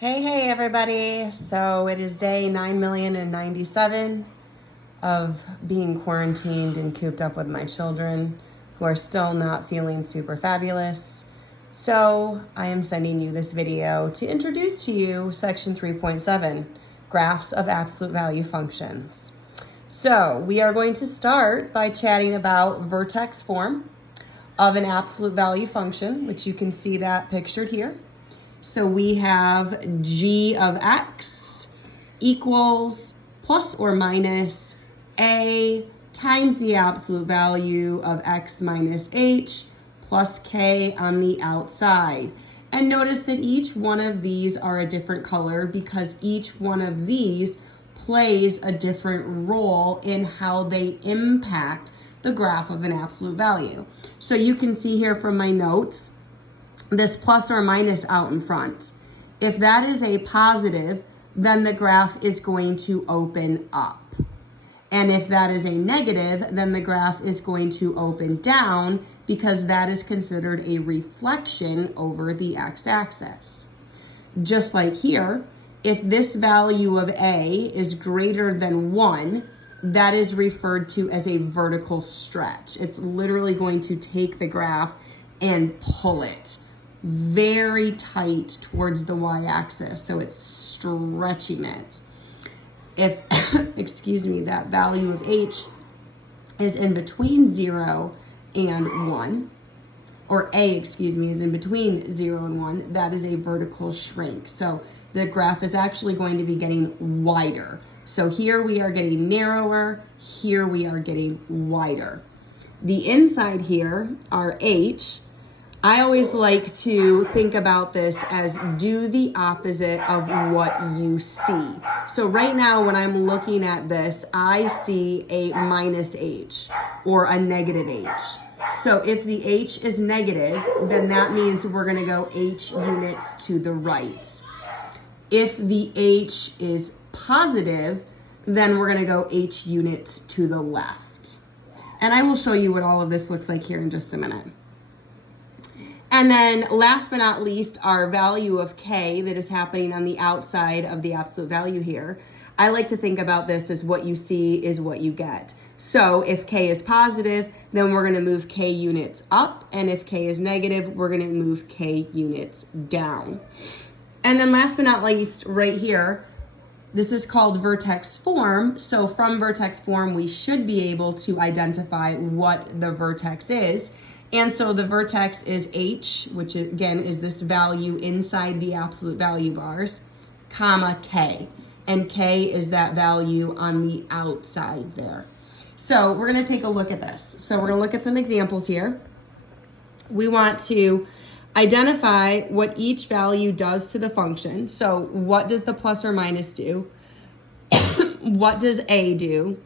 Hey everybody. So it is day 9,097 of being quarantined and cooped up with my children who are still not feeling super fabulous. So I am sending you this video to introduce to you section 3.7, graphs of absolute value functions. So we are going to start by chatting about vertex form of an absolute value function, which you can see that pictured here. So we have g of x equals plus or minus a times the absolute value of x minus h plus k on the outside. And notice that each one of these are a different color because each one of these plays a different role in how they impact the graph of an absolute value. So you can see here from my notes, this plus or minus out in front. If that is a positive, then the graph is going to open up. And if that is a negative, then the graph is going to open down because that is considered a reflection over the x-axis. Just like here, if this value of a is greater than 1, that is referred to as a vertical stretch. It's literally going to take the graph and pull it very tight towards the y-axis, so it's stretching it. If, excuse me, that value of h is in between 0 and 1, or a, excuse me, is in between 0 and 1, that is a vertical shrink. So the graph is actually going to be getting wider. So here we are getting narrower, here we are getting wider. The inside here, our h, I always like to think about this as do the opposite of what you see. So right now when I'm looking at this, I see a minus h or a negative h. So if the h is negative, then that means we're going to go h units to the right. If the h is positive, then we're going to go h units to the left. And I will show you what all of this looks like here in just a minute. And then last but not least, our value of k that is happening on the outside of the absolute value here. I like to think about this as what you see is what you get. So if k is positive, then we're going to move k units up. And if k is negative, we're going to move k units down. And then last but not least, right here, this is called vertex form. So from vertex form, we should be able to identify what the vertex is. And so the vertex is h, which again is this value inside the absolute value bars, comma k. And k is that value on the outside there. So we're going to take a look at this. So we're going to look at some examples here. We want to identify what each value does to the function. So what does the plus or minus do? What does a do?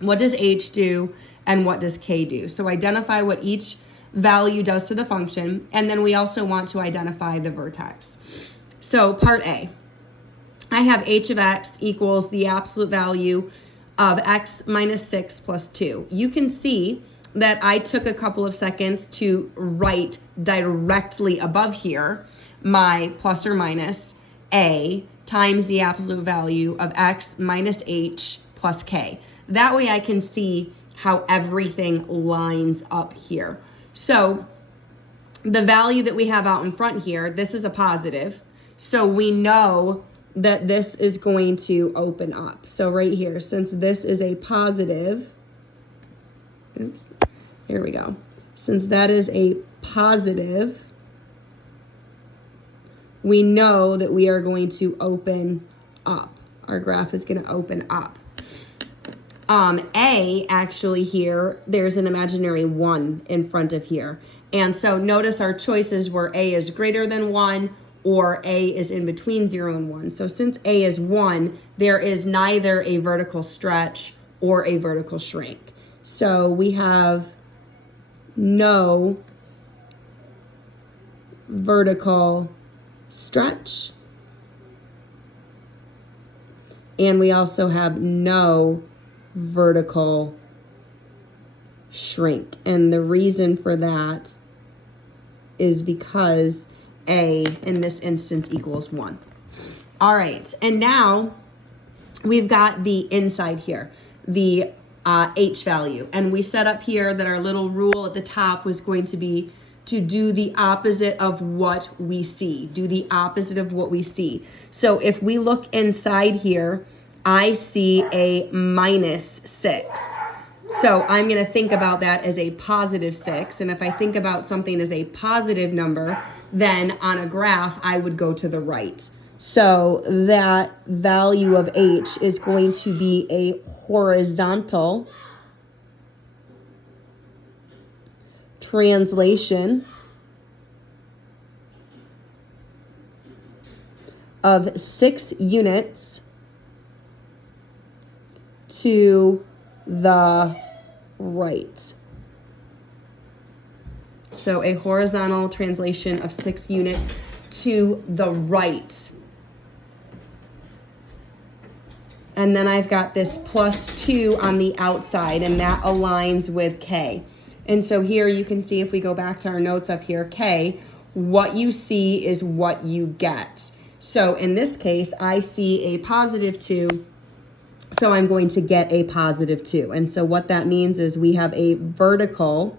What does h do? And what does k do? So identify what each value does to the function, and then we also want to identify the vertex. So part A, I have h of x equals the absolute value of x minus 6 plus 2. You can see that I took a couple of seconds to write directly above here my plus or minus a times the absolute value of x minus h plus k. That way I can see how everything lines up here. So the value that we have out in front here, this is a positive. So we know that this is going to open up. So right here, since this is a positive, oops, here we go. Since that is a positive, we know that we are going to open up. Our graph is going to open up. A actually here, there's an imaginary 1 in front of here. And so notice our choices were a is greater than 1 or a is in between 0 and 1. So since a is 1, there is neither a vertical stretch or a vertical shrink. So we have no vertical stretch. And we also have no vertical shrink. And the reason for that is because a in this instance equals 1. All right, and now we've got the inside here, the H value. And we set up here that our little rule at the top was going to be to do the opposite of what we see. Do the opposite of what we see. So if we look inside here, I see a -6. So I'm going to think about that as a +6. And if I think about something as a positive number, then on a graph, I would go to the right. So that value of H is going to be a horizontal translation of 6 units to the right. So a horizontal translation of 6 units to the right. And then I've got this +2 on the outside, and that aligns with K. And so here you can see, if we go back to our notes up here, K, what you see is what you get. So in this case, I see a +2, so I'm going to get a +2. And so what that means is we have a vertical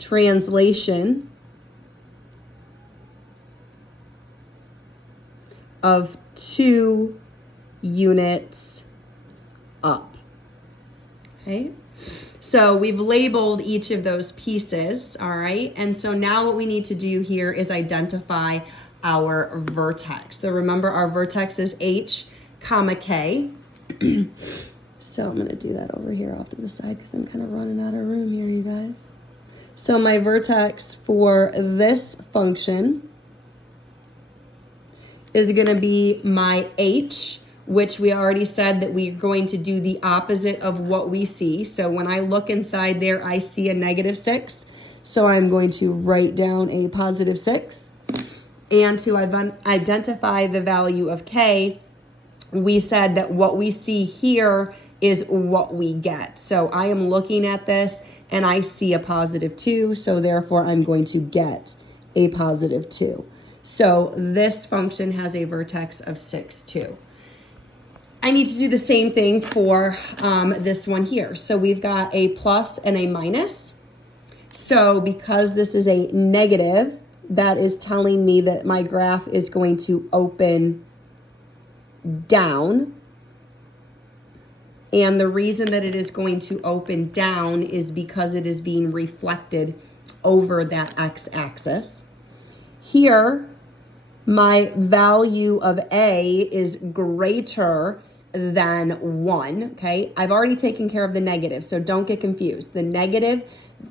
translation of 2 units up. Okay, so we've labeled each of those pieces, all right? And so now what we need to do here is identify our vertex. So remember, our vertex is H, K. So I'm gonna do that over here off to the side because I'm kind of running out of room here, you guys. So my vertex for this function is going to be my H, which we already said that we're going to do the opposite of what we see. So when I look inside there, I see a -6. So I'm going to write down a +6. And to identify the value of K, we said that what we see here is what we get. So I am looking at this and I see a +2. So therefore I'm going to get a +2. So this function has a vertex of 6, 2. I need to do the same thing for this one here. So we've got a plus and a minus. So because this is a negative, that is telling me that my graph is going to open down. And the reason that it is going to open down is because it is being reflected over that x-axis. Here, my value of A is greater than 1, okay? I've already taken care of the negative, so don't get confused. The negative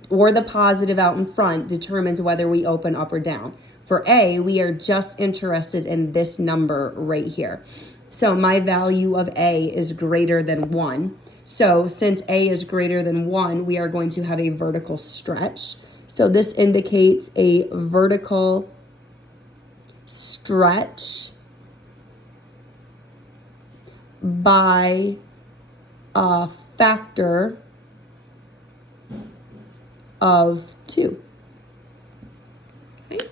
or the positive out in front determines whether we open up or down. For A, we are just interested in this number right here. So my value of A is greater than 1. So since A is greater than 1, we are going to have a vertical stretch. So this indicates a vertical stretch by a factor of 2. Okay.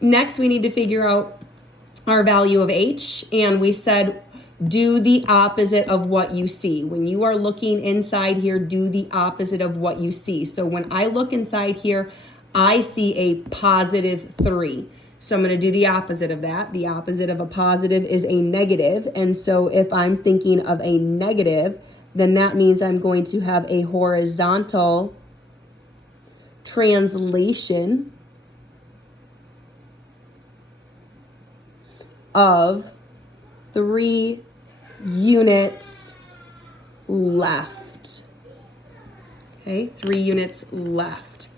Next, we need to figure out our value of H, and we said do the opposite of what you see. When you are looking inside here, do the opposite of what you see. So when I look inside here, I see a +3. So I'm going to do the opposite of that. The opposite of a positive is a negative. And so if I'm thinking of a negative, then that means I'm going to have a horizontal translation of 3 units left. Okay, 3 units left.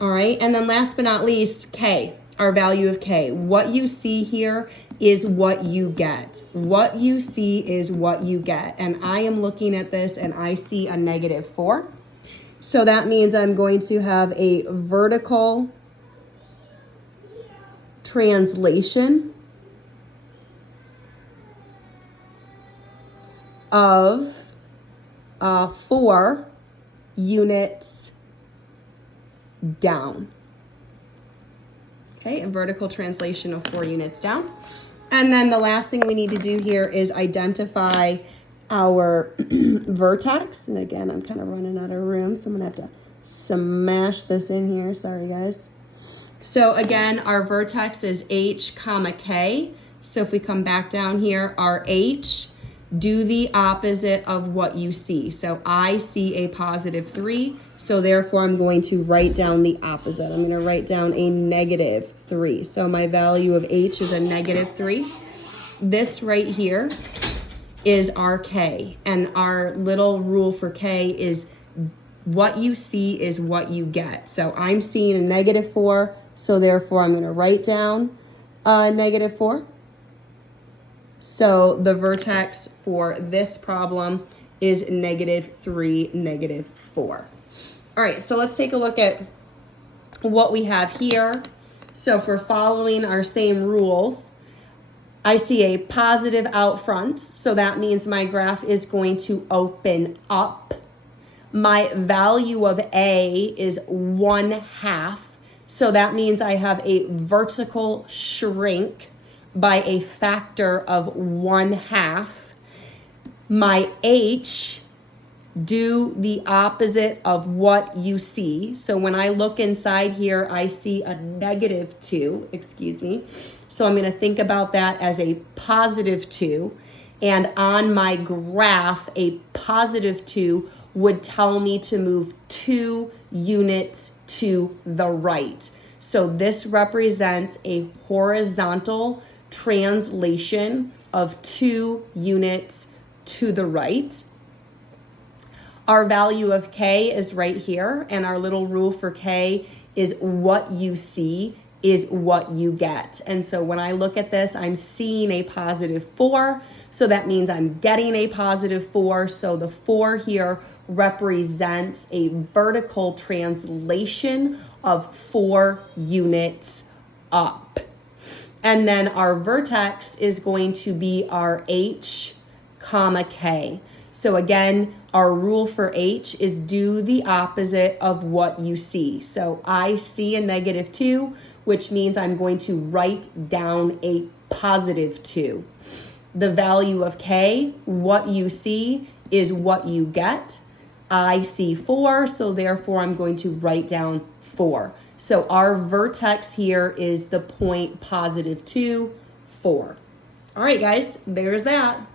All right, and then last but not least, K, our value of K. What you see here is what you get. What you see is what you get. And I am looking at this and I see a -4. So that means I'm going to have a vertical translation of 4 units down. Okay, a vertical translation of 4 units down. And then the last thing we need to do here is identify our vertex. And again, I'm kind of running out of room, so I'm gonna have to smash this in here. Sorry, guys. So again, our vertex is H comma K. So if we come back down here, our H, do the opposite of what you see. So I see a positive 3, so therefore I'm going to write down the opposite. I'm going to write down a negative 3. So my value of H is a negative 3. This right here is our K, and our little rule for K is what you see is what you get. So I'm seeing a negative 4, so therefore I'm going to write down a negative 4. So the vertex for this problem is negative 3, negative 4. All right, so let's take a look at what we have here. So if we're following our same rules, I see a positive out front, so that means my graph is going to open up. My value of A is 1/2, so that means I have a vertical shrink by a factor of 1/2. My H, do the opposite of what you see. So when I look inside here, I see a negative 2, excuse me. So I'm gonna think about that as a positive 2. And on my graph, a positive 2 would tell me to move 2 units to the right. So this represents a horizontal translation of 2 units to the right. Our value of K is right here, and our little rule for K is what you see is what you get. And so when I look at this, I'm seeing a positive 4, so that means I'm getting a positive 4. So the 4 here represents a vertical translation of 4 units up. And then our vertex is going to be our H comma K. So again, our rule for H is do the opposite of what you see. So I see a negative 2, which means I'm going to write down a positive 2. The value of K, what you see is what you get. I see 4, so therefore I'm going to write down 4. So our vertex here is the point positive 2, 4. All right, guys, there's that.